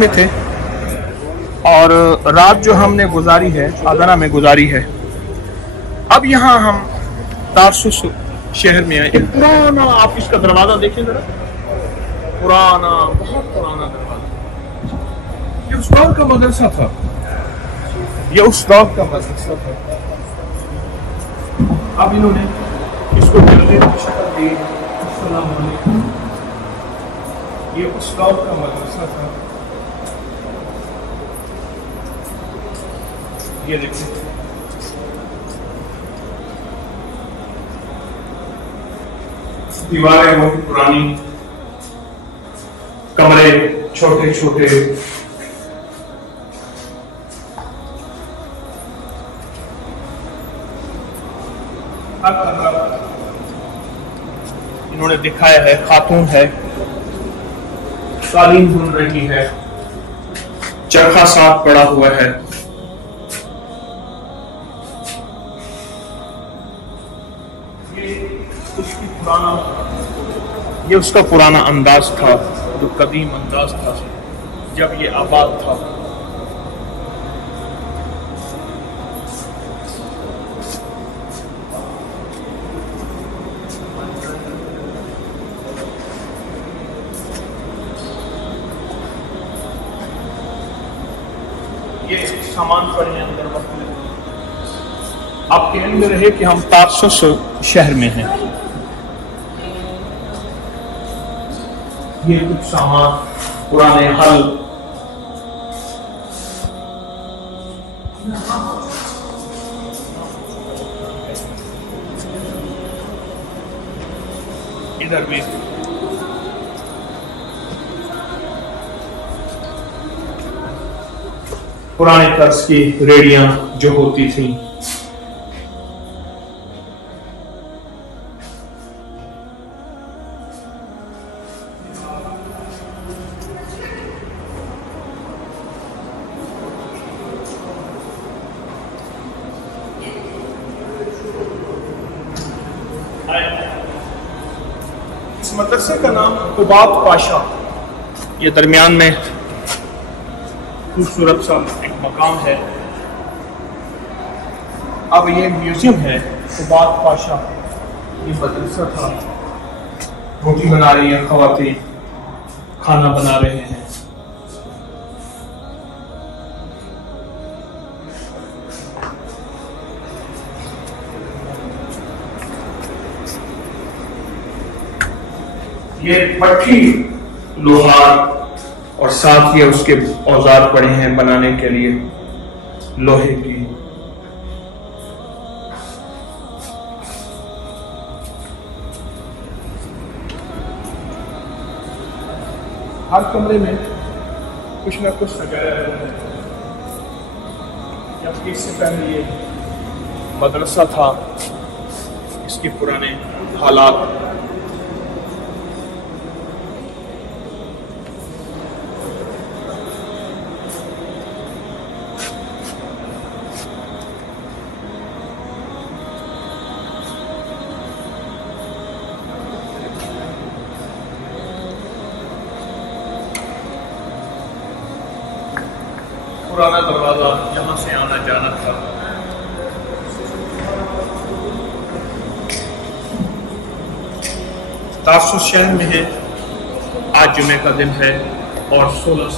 में थे और रात जो हमने गुजारी है अदना में गुजारी है। अब यहाँ हम तारसुस शहर में आए। एक पुराना, आप इसका दरवाजा देखिए जरा, पुराना, बहुत पुराना दरवाजा। ये उस दौर का मदरसा था, ये उस दौर का मदरसा था। अब इन्होंने इसको बिल्डिंग की शक्ल दी। अस्सलाम वालेकुम। ये उस दौर का मदरसा था। ये देखिए, दीवारें बहुत पुरानी, कमरे छोटे छोटे, इन्होंने दिखाया है। खातून है, कालीन बुन रही है, चरखा साफ पड़ा हुआ है। ये उसका पुराना अंदाज था, जो कदीम अंदाज था जब ये आबाद था। ये सामान पड़े हैं अंदर वक्त में। आप कह में रहे कि हम तारसुस शहर में हैं। ये कुछ सामान, पुराने हल, इधर भी पुराने तर्ज की रेडियां जो होती थी। इस मदरसे का नाम कुबात पाशा। ये दरमियान में खूबसूरत सा एक मकाम है। अब ये म्यूजियम है। कुबात पाशा ये मदरसा था। रोटी बना रही है खवातीन, खाना बना रहे हैं। ये पट्टी, लोहार और साथ ये उसके औजार पड़े हैं बनाने के लिए लोहे की। हर कमरे में कुछ ना कुछ सजाया है। जबकि इससे पहले ये मदरसा था, इसके पुराने हालात। पुराना दरवाजा, यहाँ से आना जाना था। तारसुस शहर में है। आज जुमे का दिन है और 16